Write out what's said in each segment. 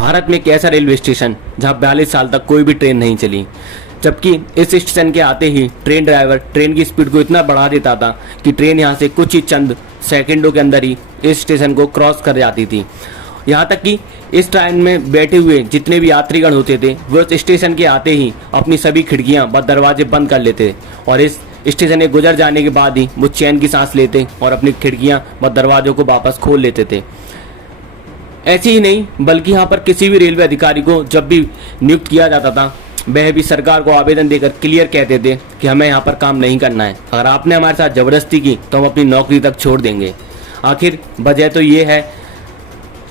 भारत में एक ऐसा रेलवे स्टेशन जहां 42 साल तक कोई भी ट्रेन नहीं चली, जबकि इस स्टेशन के आते ही ट्रेन ड्राइवर ट्रेन की स्पीड को इतना बढ़ा देता था कि ट्रेन यहां से कुछ ही चंद सेकंडों के अंदर ही इस स्टेशन को क्रॉस कर जाती थी। यहाँ तक कि इस ट्रेन में बैठे हुए जितने भी यात्रीगण होते थे वो इस स्टेशन के आते ही अपनी सभी खिड़कियाँ व दरवाजे बंद कर लेते और इस स्टेशन के गुजर जाने के बाद ही वो चैन की सांस लेते और अपनी खिड़कियाँ व दरवाजों को वापस खोल लेते थे। ऐसे ही नहीं बल्कि यहाँ पर किसी भी रेलवे अधिकारी को जब भी नियुक्त किया जाता था वह भी सरकार को आवेदन देकर क्लियर कहते थे कि हमें यहाँ पर काम नहीं करना है, अगर आपने हमारे साथ ज़बरदस्ती की तो हम अपनी नौकरी तक छोड़ देंगे। आखिर वजह तो ये है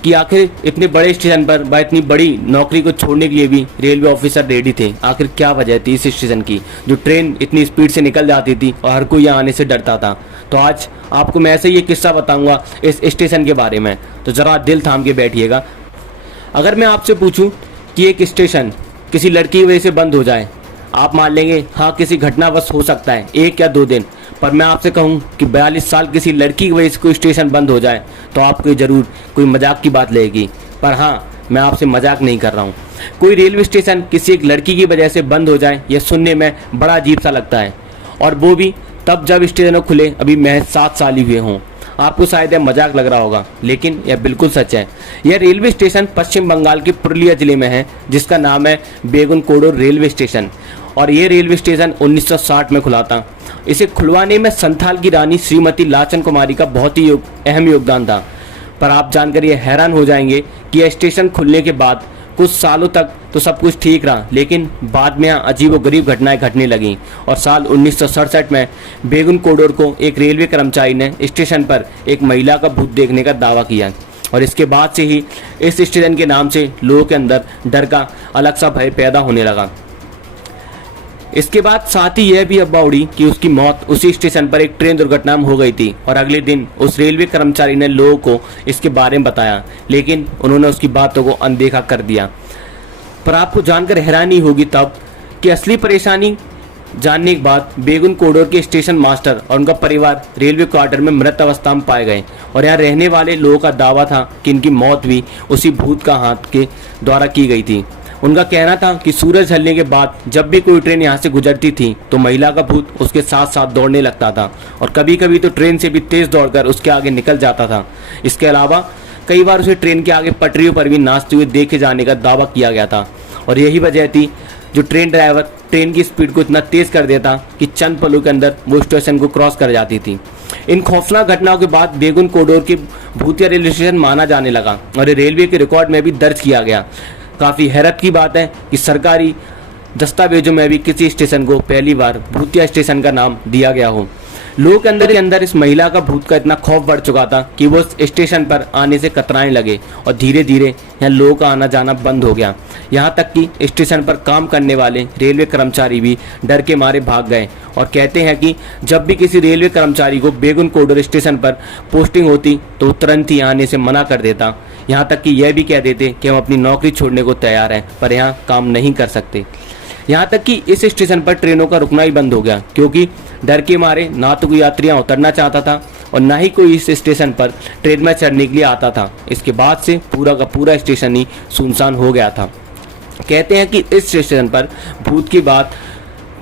कि आखिर इतने बड़े स्टेशन पर व इतनी बड़ी नौकरी को छोड़ने के लिए भी रेलवे ऑफिसर रेडी थे। आखिर क्या वजह थी इस स्टेशन की जो ट्रेन इतनी स्पीड से निकल जाती थी और हर कोई यहाँ आने से डरता था। तो आज आपको मैं ऐसे ही एक किस्सा बताऊंगा इस स्टेशन के बारे में, तो ज़रा दिल थाम के बैठिएगा। अगर मैं आपसे पूछूं कि एक स्टेशन किसी लड़की की वजह से बंद हो जाए, आप मान लेंगे हाँ किसी घटनावश हो सकता है 1 या 2 दिन, पर मैं आपसे कहूं कि 42 साल किसी लड़की की वजह से कोई स्टेशन बंद हो जाए तो आपको ज़रूर कोई मजाक की बात लगेगी। पर हाँ, मैं आपसे मजाक नहीं कर रहा हूँ। कोई रेलवे स्टेशन किसी एक लड़की की वजह से बंद हो जाए यह सुनने में बड़ा अजीब सा लगता है, और वो भी तब जब स्टेशन खुले अभी महज 7 साल ही हुए हों। आपको शायद यह मजाक लग रहा होगा, लेकिन यह बिल्कुल सच है। यह रेलवे स्टेशन पश्चिम बंगाल के पुरुलिया जिले में है, जिसका नाम है बेगुनकोडोर रेलवे स्टेशन, और ये रेलवे स्टेशन 1960 में खुला था। इसे खुलवाने में संथाल की रानी श्रीमती लाचन कुमारी का बहुत ही अहम योगदान था। पर आप जानकर ये हैरान हो जाएंगे कि यह स्टेशन खुलने के बाद कुछ सालों तक तो सब कुछ ठीक रहा, लेकिन बाद में यहाँ अजीबोगरीब घटनाएं घटने लगीं और साल 1967 में बेगुनकोडोर को एक रेलवे कर्मचारी ने स्टेशन पर एक महिला का भूत देखने का दावा किया, और इसके बाद से ही इस स्टेशन के नाम से लोगों के अंदर डर का अलग सा भय पैदा होने लगा। इसके बाद साथ ही यह भी अफवाह उड़ी कि उसकी मौत उसी स्टेशन पर एक ट्रेन दुर्घटना में हो गई थी, और अगले दिन उस रेलवे कर्मचारी ने लोगों को इसके बारे में बताया, लेकिन उन्होंने उसकी बातों को अनदेखा कर दिया। पर आपको जानकर हैरानी होगी तब कि असली परेशानी जानने के बाद बेगुनकोडोर के स्टेशन मास्टर और उनका परिवार रेलवे क्वार्टर में मृत अवस्था में पाए गए, और यहाँ रहने वाले लोगों का दावा था कि इनकी मौत भी उसी भूत का हाथ के द्वारा की गई थी। उनका कहना था कि सूरज ढलने के बाद जब भी कोई ट्रेन यहाँ से गुजरती थी तो महिला का भूत उसके साथ साथ दौड़ने लगता था, और कभी कभी तो ट्रेन से भी तेज दौड़कर उसके आगे निकल जाता था। इसके अलावा कई बार उसे ट्रेन के आगे पटरियों पर भी नाचते हुए देखे जाने का दावा किया गया था, और यही वजह थी जो ट्रेन ड्राइवर ट्रेन की स्पीड को इतना तेज कर देता कि चंद पलों के अंदर वो स्टेशन को क्रॉस कर जाती थी। इन खौफनाक घटनाओं के बाद बेगुनकोडोर के भूतिया रेलवे स्टेशन माना जाने लगा, और ये रेलवे के रिकॉर्ड में भी दर्ज किया गया। काफ़ी हैरत की बात है कि सरकारी दस्तावेजों में भी किसी स्टेशन को पहली बार भूतिया स्टेशन का नाम दिया गया हो। लोगों के अंदर इस महिला का भूत का इतना खौफ बढ़ चुका था कि वो स्टेशन पर आने से कतराने लगे, और धीरे धीरे यहाँ लोगों का आना जाना बंद हो गया। यहाँ तक कि स्टेशन पर काम करने वाले रेलवे कर्मचारी भी डर के मारे भाग गए, और कहते हैं कि जब भी किसी रेलवे कर्मचारी को बेगुनकोडोर स्टेशन पर पोस्टिंग होती तो वो तुरंत ही आने से मना कर देता। यहाँ तक कि यह भी कह देते कि हम अपनी नौकरी छोड़ने को तैयार हैं, पर यहाँ काम नहीं कर सकते। यहाँ तक कि इस स्टेशन पर ट्रेनों का रुकना ही बंद हो गया, क्योंकि डर के मारे ना तो कोई यात्रियाँ उतरना चाहता था और ना ही कोई इस स्टेशन पर ट्रेन में चढ़ने के लिए आता था। इसके बाद से पूरा का पूरा स्टेशन ही सुनसान हो गया था। कहते हैं कि इस स्टेशन पर भूत की बात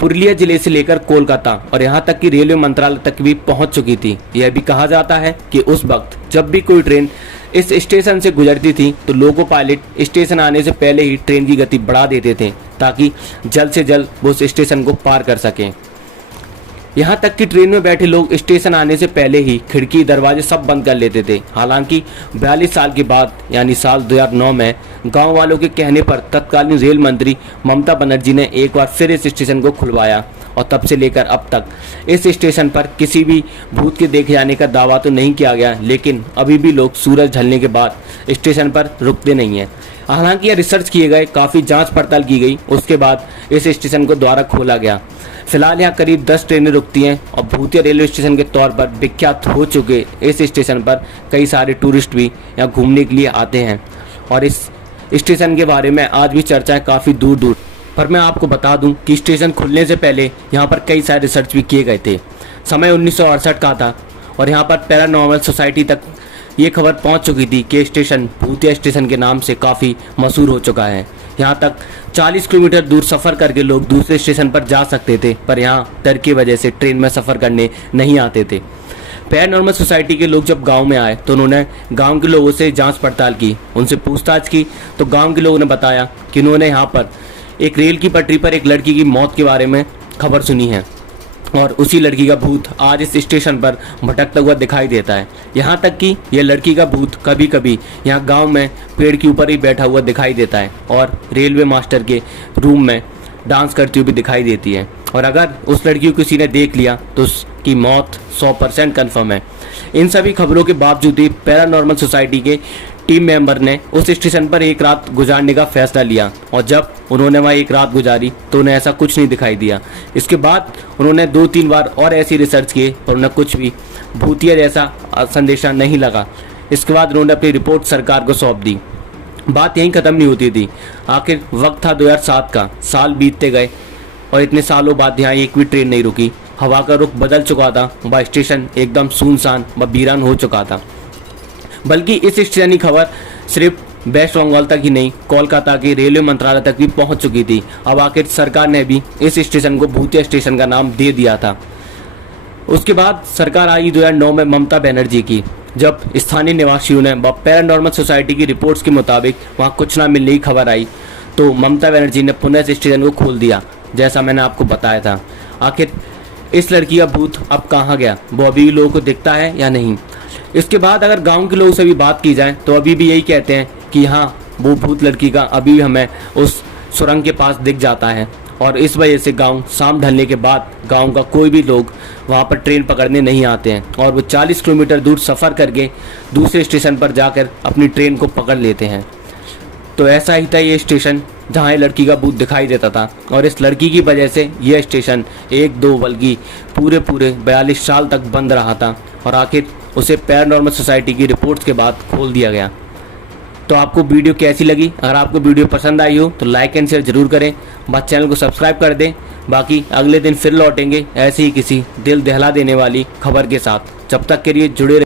पुरुलिया जिले से लेकर कोलकाता और यहाँ तक कि रेलवे मंत्रालय तक भी पहुँच चुकी थी। यह भी कहा जाता है कि उस वक्त जब भी कोई ट्रेन इस स्टेशन से गुजरती थी तो लोको पायलट स्टेशन आने से पहले ही ट्रेन की गति बढ़ा देते थे ताकि जल्द से जल्द वो उस स्टेशन को पार कर सकें। यहाँ तक कि ट्रेन में बैठे लोग स्टेशन आने से पहले ही खिड़की दरवाजे सब बंद कर लेते थे। हालांकि 42 साल के बाद यानी साल 2009 में गांव वालों के कहने पर तत्कालीन रेल मंत्री ममता बनर्जी ने एक बार फिर इस स्टेशन को खुलवाया, और तब से लेकर अब तक इस स्टेशन पर किसी भी भूत के देखे जाने का दावा तो नहीं किया गया, लेकिन अभी भी लोग सूरज ढलने के बाद स्टेशन पर रुकते नहीं हैं। हालांकि यह रिसर्च किए गए, काफ़ी जांच पड़ताल की गई, उसके बाद इस स्टेशन को दोबारा खोला गया। फिलहाल यहाँ करीब 10 ट्रेनें रुकती हैं, और भूतिया रेलवे स्टेशन के तौर पर विख्यात हो चुके इस स्टेशन पर कई सारे टूरिस्ट भी यहाँ घूमने के लिए आते हैं, और इस स्टेशन के बारे में आज भी चर्चाएं काफ़ी दूर दूर। पर मैं आपको बता दूं कि स्टेशन खुलने से पहले यहाँ पर कई सारे रिसर्च भी किए गए थे। समय 1968 का था, और यहाँ पर पैरानॉर्मल सोसाइटी तक ये खबर पहुंच चुकी थी कि स्टेशन भूतिया स्टेशन के नाम से काफ़ी मशहूर हो चुका है। यहाँ तक 40 किलोमीटर दूर सफ़र करके लोग दूसरे स्टेशन पर जा सकते थे, पर यहाँ डर की वजह से ट्रेन में सफ़र करने नहीं आते थे। पैरानॉर्मल सोसाइटी के लोग जब गांव में आए तो उन्होंने गांव के लोगों से जांच पड़ताल की, उनसे पूछताछ की, तो गांव के लोगों ने बताया कि उन्होंने यहाँ पर एक रेल की पटरी पर एक लड़की की मौत के बारे में खबर सुनी है और उसी लड़की का भूत आज इस स्टेशन पर भटकता हुआ दिखाई देता है। यहाँ तक कि यह लड़की का भूत कभी कभी यहाँ गांव में पेड़ के ऊपर ही बैठा हुआ दिखाई देता है और रेलवे मास्टर के रूम में डांस करती हुई भी दिखाई देती है। और अगर उस लड़की को किसी ने देख लिया तो उसकी मौत 100% कन्फर्म है। इन सभी खबरों के बावजूद भी पैरानॉर्मल सोसाइटी के टीम मेंबर ने उस स्टेशन पर एक रात गुजारने का फैसला लिया और जब उन्होंने वहाँ एक रात गुजारी तो उन्हें ऐसा कुछ नहीं दिखाई दिया। इसके बाद उन्होंने 2-3 बार और ऐसी रिसर्च किए पर उन्हें कुछ भी भूतिया जैसा संदेशा नहीं लगा। इसके बाद उन्होंने अपनी रिपोर्ट सरकार को सौंप दी। बात यहीं ख़त्म नहीं होती थी। आखिर वक्त था 2007 का, साल बीतते गए और इतने सालों बाद यहाँ एक भी ट्रेन नहीं रुकी। हवा का रुख बदल चुका था, वह स्टेशन एकदम सुनसान व वीरान हो चुका था। बल्कि इस स्टेशन की खबर सिर्फ वेस्ट बंगाल तक ही नहीं, कोलकाता के रेलवे मंत्रालय तक भी पहुंच चुकी थी। अब आखिर सरकार ने भी इस स्टेशन को भूतिया स्टेशन का नाम दे दिया था। उसके बाद सरकार आई 2009 में ममता बनर्जी की, जब स्थानीय निवासियों ने पैरानॉर्मल सोसाइटी की रिपोर्ट्स के मुताबिक वहाँ कुछ ना मिलने की खबर आई तो ममता बनर्जी ने पुनः इस स्टेशन को खोल दिया, जैसा मैंने आपको बताया था। आखिर इस लड़की का भूत अब कहाँ गया, वो अभी भी लोगों को दिखता है या नहीं? इसके बाद अगर गांव के लोगों से भी बात की जाए तो अभी भी यही कहते हैं कि हाँ, वो भूत लड़की का अभी भी हमें उस सुरंग के पास दिख जाता है और इस वजह से गांव शाम ढलने के बाद गांव का कोई भी लोग वहां पर ट्रेन पकड़ने नहीं आते हैं और वो 40 किलोमीटर दूर सफ़र करके दूसरे स्टेशन पर जाकर अपनी ट्रेन को पकड़ लेते हैं। तो ऐसा ही था ये स्टेशन जहाँ लड़की का भूत दिखाई देता था और इस लड़की की वजह से यह स्टेशन 1-2 बल्कि पूरे 42 साल तक बंद रहा था और आखिर उसे पैरानॉर्मल सोसाइटी की रिपोर्ट्स के बाद खोल दिया गया। तो आपको वीडियो कैसी लगी? अगर आपको वीडियो पसंद आई हो तो लाइक एंड शेयर जरूर करें, बस चैनल को सब्सक्राइब कर दें। बाकी अगले दिन फिर लौटेंगे ऐसे ही किसी दिल दहला देने वाली खबर के साथ। जब तक के लिए जुड़े